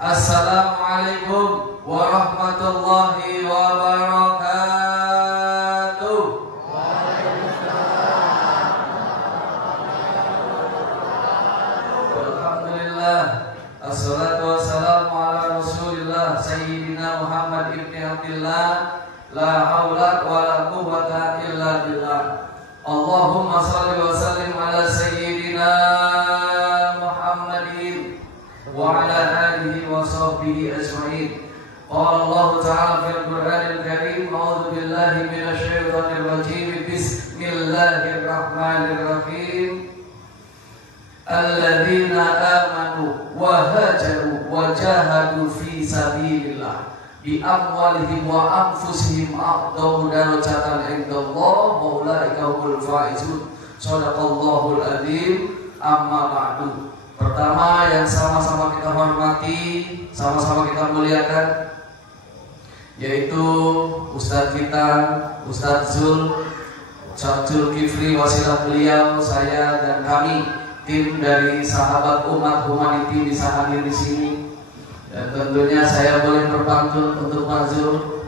Assalamualaikum warahmatullahi wabarakatuh. Alhamdulillah, assalatu wassalamu ala rasulillah Sayyidina Muhammad ibn Abdillah. La haula wa la quwwata illa billah. Allahumma salli wa sallim ala Sayyidina Muhammadin wa ala alihi wa sahbihi ajma'in. Qala Allah ta'ala fil Qur'anil Karim, a'udzu billahi minasy syaithanir rajim. Bismillahirrahmanirrahim. Alladzina amanu wa hajaru wa jahadu fi sabilillah bi amwalihim wa anfusihim a'dhamu darajatan indallah wa ulaika humul faizun. Shadaqallahul adzim. Amma ba'du. Pertama yang sama-sama kita hormati, sama-sama kita muliakan, yaitu Ustadz kita, Ustadz Zulkifli, wasilah beliau, saya dan kami, tim dari Sahabat Umat Humanity bisa hadir di sini. Dan tentunya saya boleh berpantun untuk Pak Zul.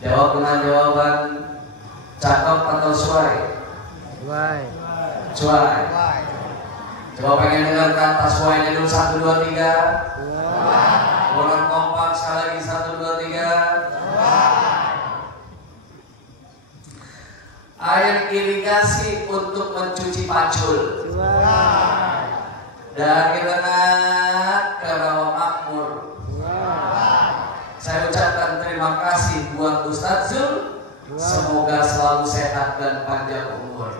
Jawab dengan jawaban cakep atau suai? Suai. Coba pengen dengar kata suainya dulu, 1, 2, 3. Orang kompak sekali lagi, 1, 2, 3. Air irigasi untuk mencuci pacul dari Rengat ke Rawamakmur. Saya ucapkan terima kasih buat Ustadz Zul. Semoga selalu sehat dan panjang umur.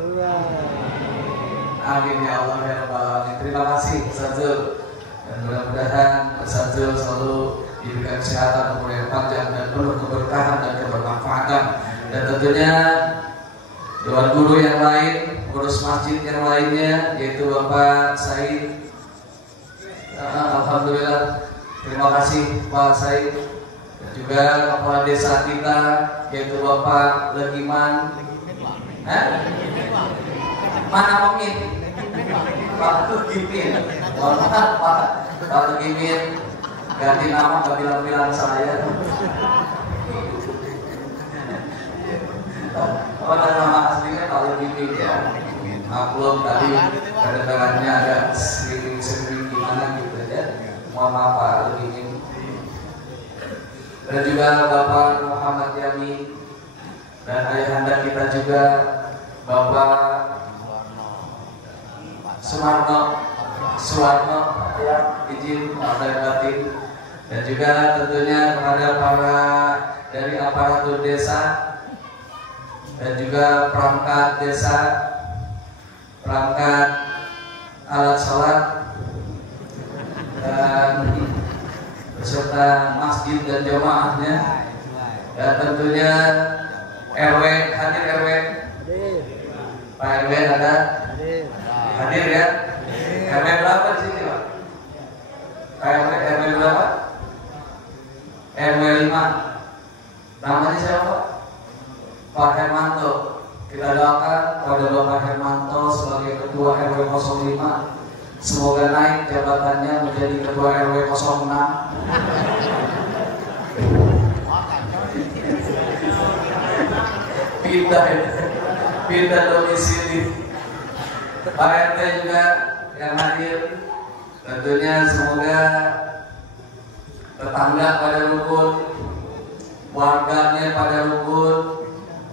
Amin ya Allah ya Rabbal Alamin. Terima kasih Ustadz Zul. Dan mudah-mudahan Ustadz Zul selalu diberikan kesehatan, umur yang panjang dan penuh keberkahan dan kebermanfaatan. Dan tentunya Dewan Guru yang lain, pengurus masjid yang lainnya, yaitu Bapak Said. Alhamdulillah, terima kasih Pak Said. Dan juga kepala desa kita, yaitu Bapak Legiman. Mana Mimin? Pak Legimin. Pak Legimin ganti nama, gak bilang-bilang saya. Apa nama aslinya Pak Legimin ya? Maklum tadi kedengarannya agak sering gimana gitu ya. Mohon maaf Pak Legimin. Dan juga Bapak Muhammad Yamin dan ayahanda kita juga Bapak Suwarno ya, izin lahir batin. Dan juga tentunya kepada para dari aparatur desa dan juga perangkat desa, perangkat alat sholat dan beserta masjid dan jamaahnya. Dan tentunya RW, hadir RW. Pak RW ada? Hadir ya? RW berapa di sini Pak? RW berapa? RW 5. Namanya siapa Pak? Pak Hermanto. Kita doakan pada Bapak Hermanto sebagai Ketua RW 05. Semoga naik jabatannya menjadi Ketua RW 06. Pindah domisili. Pak RT juga yang hadir, tentunya semoga tetangga pada rukun, warganya pada rukun,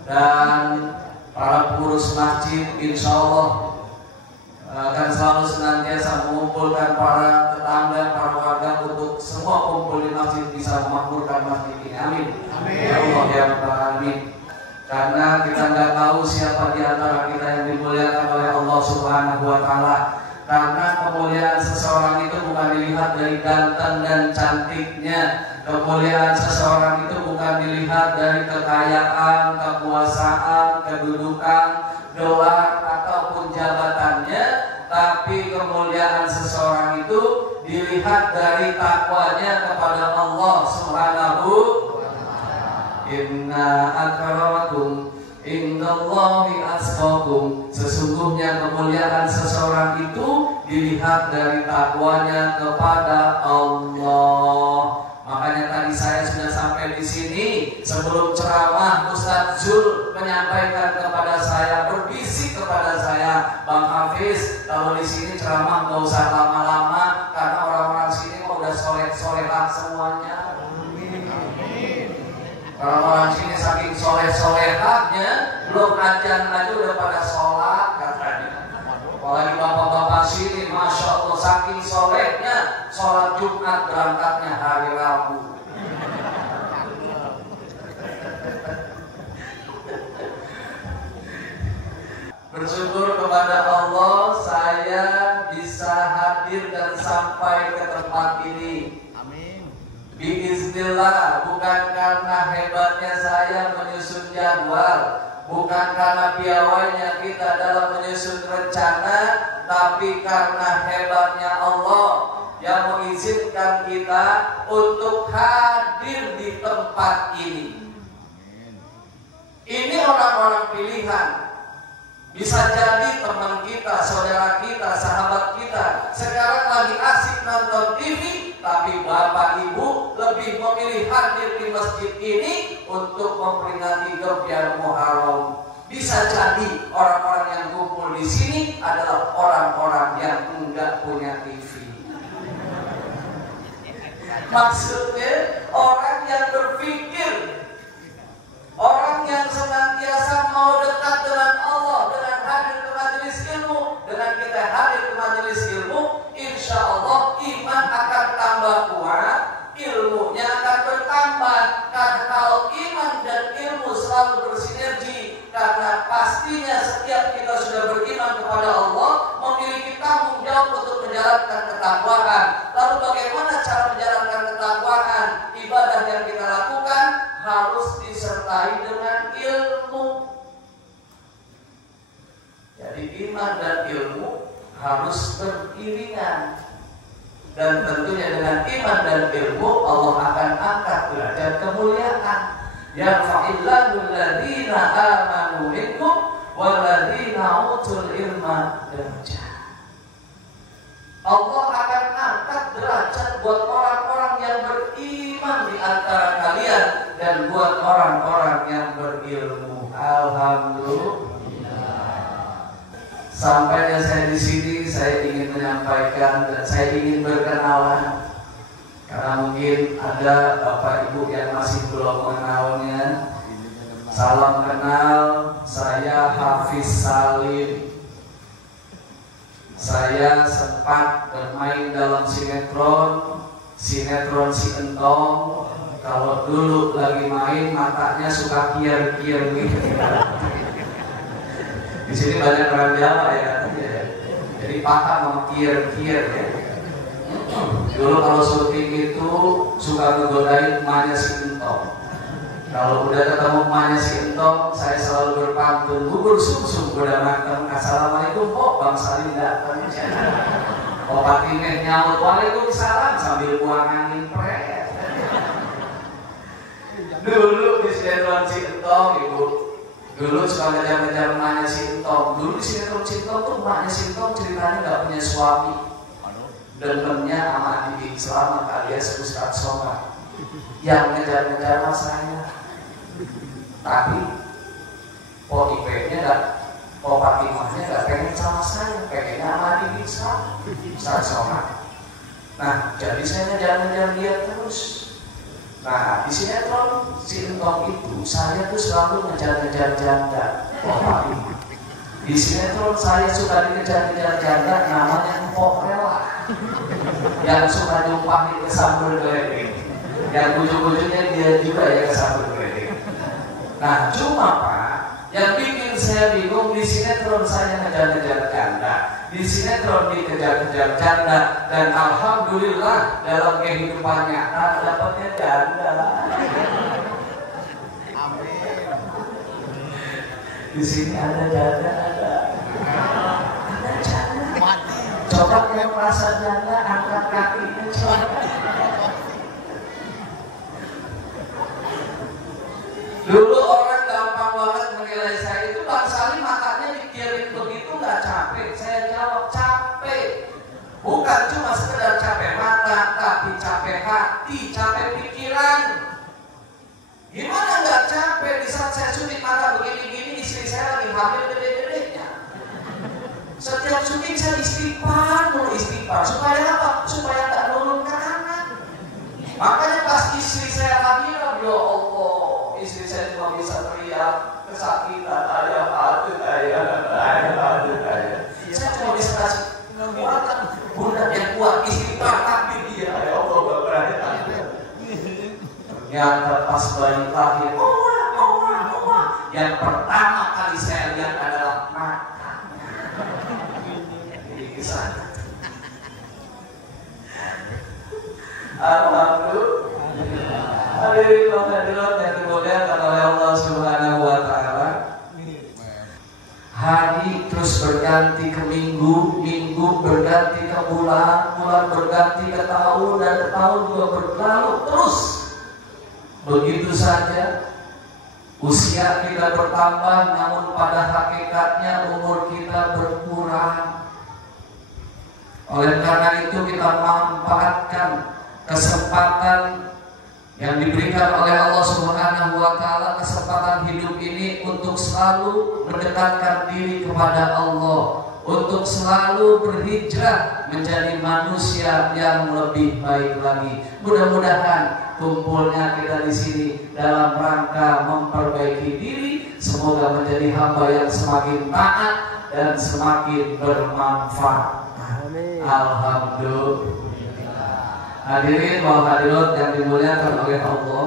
dan para pengurus masjid insya Allah akan selalu senantiasa mengumpulkan para tetangga, para warga untuk semua kumpul di masjid bisa memakmurkan masjid ini. Amin. Ya Allah ya Rabbal Alamin. Karena kita nggak tahu siapa di antara kita yang dimuliakan oleh Allah Subhanahu wa Ta'ala. Karena kemuliaan seseorang itu bukan dilihat dari ganteng dan cantiknya. Kemuliaan seseorang itu bukan dilihat dari kekayaan, kekuasaan, kedudukan, gelar ataupun jabatannya. Tapi kemuliaan seseorang itu dilihat dari takwanya kepada Allah Subhanahu wa Ta'ala. Inna akramakum indallahi atqakum. Sesungguhnya kemuliaan seseorang itu dilihat dari takwanya kepada Allah. udah soleh-solehan semuanya. Orang-orang sini saking soleh-solehannya, belum ajan aja udah pada sholat katanya. Apalagi bapak-bapak sini, Masya Allah, saking solehnya, sholat Jumat berangkatnya hari Rabu. Bersyukur kepada Allah, saya bisa hadir dan sampai ke tempat ini. Biiznillah, bukan karena hebatnya saya menyusun jadwal, bukan karena piawainya kita dalam menyusun rencana, tapi karena hebatnya Allah yang mengizinkan kita untuk hadir di tempat ini. Ini orang-orang pilihan. Bisa jadi teman kita, saudara kita, sahabat kita sekarang lagi asik nonton TV, tapi bapak ibu lebih memilih hadir di masjid ini untuk memperingati Gebyar Muharram. Bisa jadi orang-orang yang kumpul di sini adalah orang-orang yang enggak punya TV. Maksudnya orang yang berpikir, orang yang senantiasa mau dekat dengan Allah dengan hadir ke majelis ilmu. Dengan kita hadir ke majelis ilmu, insya Allah iman akan tambah kuat, ilmunya akan bertambah. Karena kalau iman dan ilmu selalu bersinergi, karena pastinya setiap kita sudah beriman kepada Allah, memiliki tanggung jawab untuk menjalankan ketakwaan. Lalu bagaimana cara menjalankan ketakwaan? Ibadah yang kita lakukan harus disertai dengan ilmu. Jadi iman dan ilmu harus beriringan. Dan tentunya dengan iman dan ilmu Allah akan angkat derajat kemuliaan. Yarfa'illahu alladziina aamanu minkum walladziina utul ilma darajat. Allah akan angkat derajat buat orang-orang yang beriman di antara kalian dan buat orang-orang yang berilmu. Alhamdulillah. Sampainya saya di sini, saya ingin menyampaikan dan saya ingin berkenalan. Karena mungkin ada bapak ibu yang masih belum mengenalnya. Salam kenal, saya Hafiz Salim. Saya sempat bermain dalam sinetron Si Entong. Kalau dulu lagi main matanya suka kier-kier gitu. Di sini banyak orang Jawa ya, jadi paham sama kier-kier ya. Dulu kalau syuting itu suka ngegodain emaknya si Entong. Kalau udah ketemu emaknya si Entong, saya selalu berpantun, bubur sum-sum udah matang. Assalamualaikum, kok Bang Salim datang. Kok Pak Timeh nyaut, waalaikumsalam sambil buang angin pret. Dulu di sinetron si Entong, ibu. Dulu suka ngejar-ngejar emaknya si Entong. Dulu di sinetron si Entong tuh emaknya si Entong ceritanya gak punya suami. Demennya sama adik selama alias Ustadz Somad. Yang ngejar-ngejar saya. Tapi po IP-nya gak, po Fatimahnya gak pengen sama saya, pengennya sama adik Ustadz Somad. Nah, jadi saya ngejar-ngejar dia terus. Nah, di sinetron si Entong itu saya tuh selalu ngejar-ngejar janda. Di sinetron saya suka dikejar-ngejar janda namanya Empok Rela, yang suka nyumpahin ke sambal geledek, yang ujung-ujungnya dia juga ya ke sambal geledek. Nah, cuma Pak, yang bikin saya bingung di sinetron saya ngejar-ngejar janda, di sinetron dikejar-kejar janda, dan alhamdulillah dalam kehidupan nyata dapatnya janda. Amin. Di sini ada janda, ada janda. Coba yang merasa janda angkat kakinya coba. Dulu orang gampang banget menilai saya itu, Bang Salim matanya dikirim begitu nggak capek? Saya jawab capek. Bukan cuma sekedar capek mata, tapi capek hati, capek pikiran. Gimana nggak capek di saat saya syuting mata begini-gini, istri saya lagi hamil gede-gedenya. Setiap syuting saya istighfar, supaya apa? Supaya nggak nurun ke anak. Makanya pas istri saya lahiran, ya Allah, istri saya cuma bisa teriak kesakitan, ayah. Saya cuma bisa kasih kekuatan, bunda yang kuat, istri takdir dia, ya Allah, berani. Ternyata pas bayi lahir, yang pertama kali saya lihat adalah matanya. Ini kisah. Alhamdulillah. Hadirin hadirat yang dimuliakan oleh Allah Subhanahu wa taala. Hari terus berganti ke minggu, minggu berganti ke bulan, bulan berganti ke tahun, dan tahun juga berlalu terus. Begitu saja usia kita bertambah, namun pada hakikatnya umur kita berkurang. Oleh karena itu kita manfaatkan kesempatan yang diberikan oleh Allah Subhanahu wa taala, kesempatan hidup ini untuk selalu mendekatkan diri kepada Allah, untuk selalu berhijrah menjadi manusia yang lebih baik lagi. Mudah-mudahan kumpulnya kita di sini dalam rangka memperbaiki diri, semoga menjadi hamba yang semakin taat dan semakin bermanfaat. Alhamdulillah. Hadirin wa hadirat yang dimuliakan oleh Allah,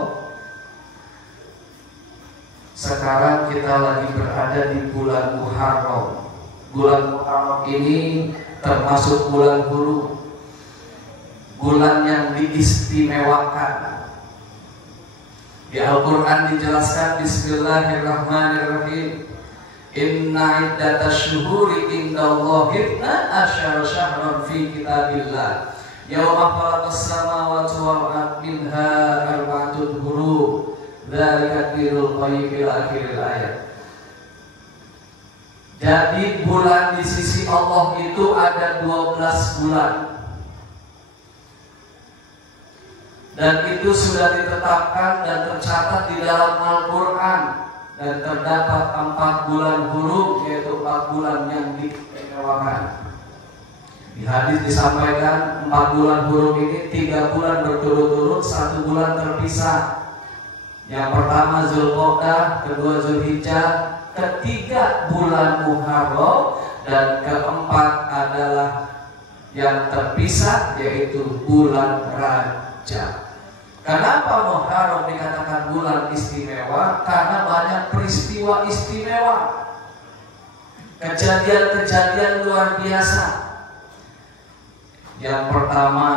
sekarang kita lagi berada di bulan Muharram. Bulan Muharram ini termasuk bulan huru, bulan yang diistimewakan. Di Al-Quran dijelaskan, Bismillahirrahmanirrahim, Inna iddatash syuhuri indallahi 12 syahran fi kitabillah Yawma khalaqas samawati wal arda minha arba'atun hurum dzalika dinul qayyim ila akhiril ayat. Jadi bulan di sisi Allah itu ada 12 bulan. Dan itu sudah ditetapkan dan tercatat di dalam Al-Quran, dan terdapat 4 bulan hurum, yaitu 4 bulan yang diistimewakan. Di hadis disampaikan 4 bulan hurum ini 3 bulan berturut-turut, 1 bulan terpisah. Yang pertama Zulqa'dah, kedua Zulhijjah, ketiga bulan Muharram, dan keempat adalah yang terpisah, yaitu bulan Rajab. Kenapa Muharram dikatakan bulan istimewa? Karena banyak peristiwa istimewa, kejadian-kejadian luar biasa. Yang pertama,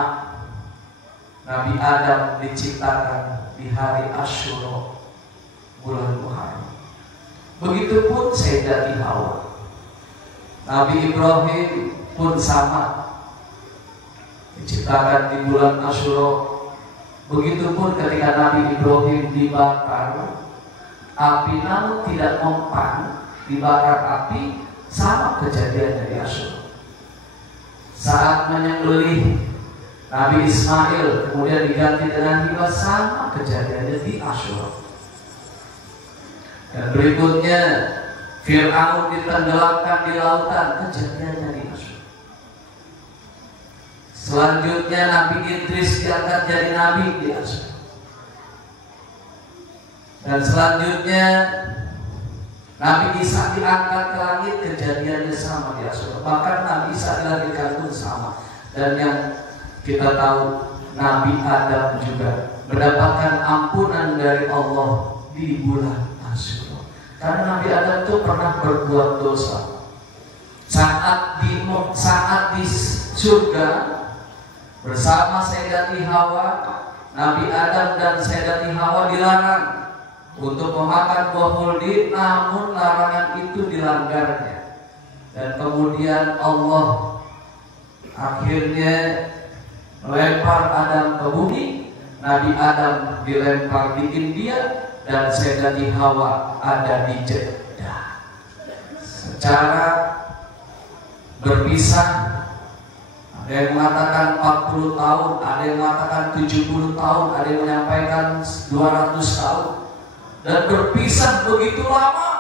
Nabi Adam diciptakan di hari Asyura, bulan Muharram. Begitupun Sayyidatina Hawa. Nabi Ibrahim pun sama, diciptakan di bulan Asyura. Begitupun ketika Nabi Ibrahim dibakar api, namun tidak mempan, dibakar api, sama kejadiannya di Asyura. Saat menyembelih Nabi Ismail kemudian diganti dengan hiba, sama kejadiannya di Asyura. Dan berikutnya Fir'aun ditenggelamkan di lautan, kejadiannya di Asyura. Selanjutnya Nabi Idris diangkat jadi nabi di Asyura. Dan selanjutnya Nabi Isa diangkat ke langit, kejadiannya sama di Asyura. Bahkan Nabi Isa dilahirkan pun sama. Dan yang kita tahu, Nabi Adam juga mendapatkan ampunan dari Allah di bulan Asyura. Karena Nabi Adam itu pernah berbuat dosa. Saat di surga bersama Sayyidatina Hawa, Nabi Adam dan Sayyidatina Hawa dilarang untuk memakan buah huldi, namun larangan itu dilanggarnya. Dan kemudian Allah akhirnya melempar Adam ke bumi. Nabi Adam dilempar di India, dan Sayyidatina Hawa ada di Jeddah. Secara berpisah, ada yang mengatakan 40 tahun, ada yang mengatakan 70 tahun, ada yang menyampaikan 200 tahun. Dan berpisah begitu lama,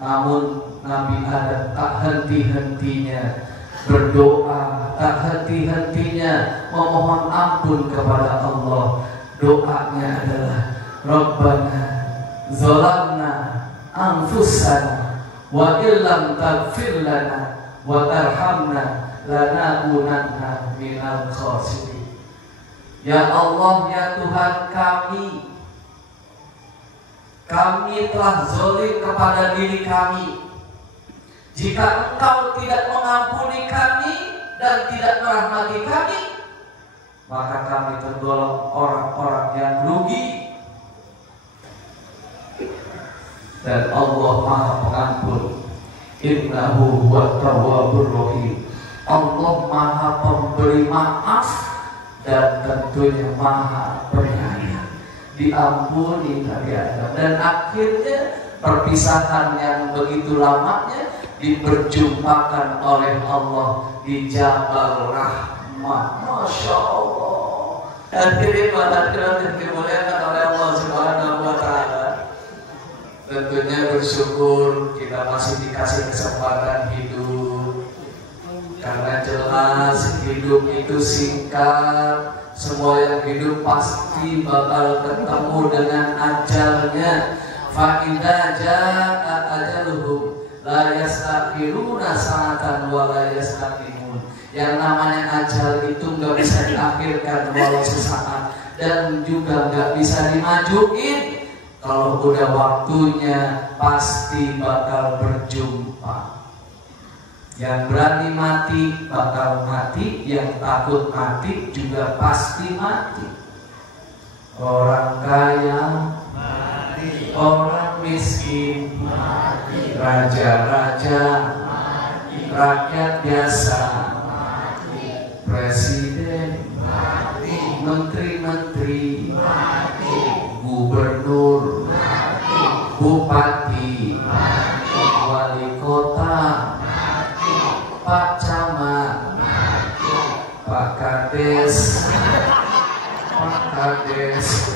namun Nabi Adam tak henti-hentinya berdoa tak henti-hentinya memohon ampun kepada Allah. Doanya adalah Rabbana zalamna anfusana wa illam taghfir lana wa tarhamna lanakunanna minal khasirin. Ya Allah, ya Tuhan kami telah zalim kepada diri kami. Jika Engkau tidak mengampuni kami dan tidak merahmati kami, maka kami tergolong orang-orang yang rugi. Dan Allah Maha Pengampun, Innahu huwat tawwabur rahim. Allah Maha Pemberi maaf dan tentunya Maha Penyayang. Diampuni Nabi Adam, dan akhirnya perpisahan yang begitu lamanya diperjumpakan oleh Allah di Jabal Rahmah. Masya Allah. Hadirin yang dimuliakan oleh Allah Subhanahu wa Ta'ala, tentunya bersyukur kita masih dikasih kesempatan hidup, karena jelas hidup itu singkat. Semua yang hidup pasti bakal ketemu dengan ajalnya. Fa idza jaa ajaluhum la yastakhiruna sa'atan wa la yastaqimun. Yang namanya ajal itu nggak bisa diakhirkan walau sesaat, dan juga nggak bisa dimajuin. Kalau udah waktunya pasti bakal berjumpa. Yang berani mati bakal mati, yang takut mati juga pasti mati. Orang kaya mati, orang miskin mati, raja-raja mati, rakyat biasa mati, presiden mati, menteri-menteri mati, gubernur mati, bupati mati, wali kota, Pak Camat, Pak Kades, Pak Kades,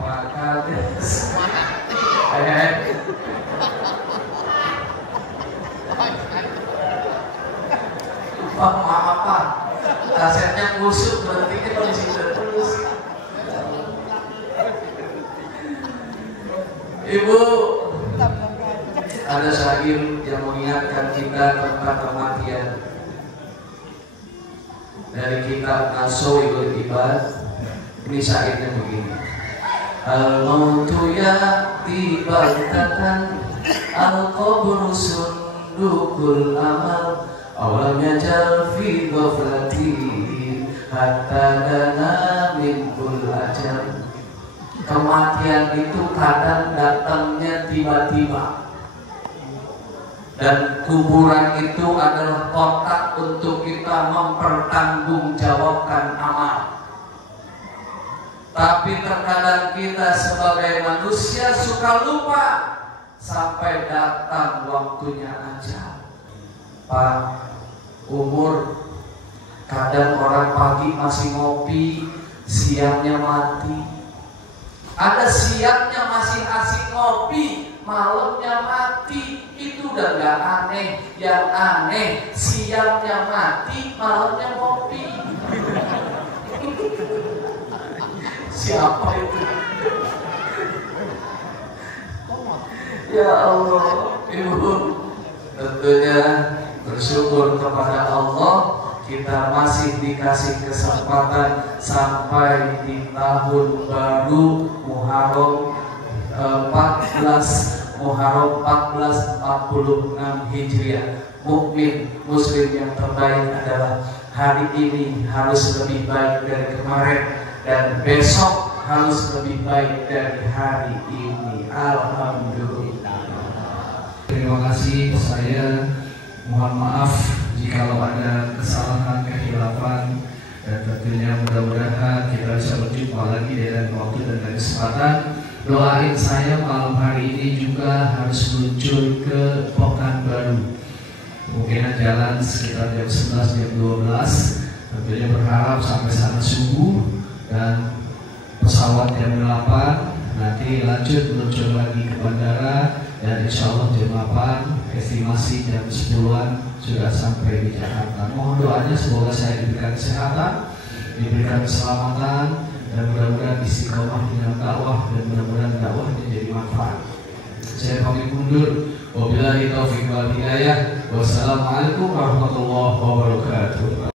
Pak Kades. Pak, maaf Pak, kasetnya busuk, berhentinya kalau di situ terus. Ibu, ada syair yang mengingatkan kita tentang kematian dari kitab Nasoibul Ibad. Ini syairnya begini: al-mautu ya'ti baghtatan, al-qabru sundukul amal, awalam yajal fi ghaflatin hatta dana min kul ajal. Kematian itu kadang datangnya tiba-tiba, dan kuburan itu adalah kotak untuk kita mempertanggungjawabkan amal. Tapi terkadang kita sebagai manusia suka lupa sampai datang waktunya aja. Pak, umur, kadang orang pagi masih ngopi, siangnya mati. Ada siangnya masih asik ngopi, malamnya mati. Itu udah gak aneh. Yang aneh siangnya mati, malamnya ngopi. Siapa itu? Ya Allah, Ibu, tentunya bersyukur kepada Allah, kita masih dikasih kesempatan sampai di tahun baru Muharram 1446 Hijriah. Mukmin muslim yang terbaik adalah hari ini harus lebih baik dari kemarin, dan besok harus lebih baik dari hari ini. Alhamdulillah. Terima kasih. Saya mohon maaf jikalau ada kesalahan, kehilafan, dan tentunya mudah-mudahan kita bisa berjumpa lagi di lain waktu dan lain kesempatan. Doain saya malam hari ini juga harus muncul ke Pekanbaru. Kemungkinan jalan sekitar jam 11, jam 12. Tentunya berharap sampai sana subuh, dan pesawat jam 8. Nanti ini lanjut meluncur lagi ke bandara, dan insya Allah jam 8 estimasi jam 10-an sudah sampai di Jakarta. Mohon doanya semoga saya diberikan kesehatan, diberikan keselamatan, dan mudah-mudahan istiqomah dengan dakwah, dan mudah-mudahan dakwah menjadi manfaat. Saya pamit mundur. Wabillahi taufiq wal hidayah. Wassalamualaikum warahmatullahi wabarakatuh.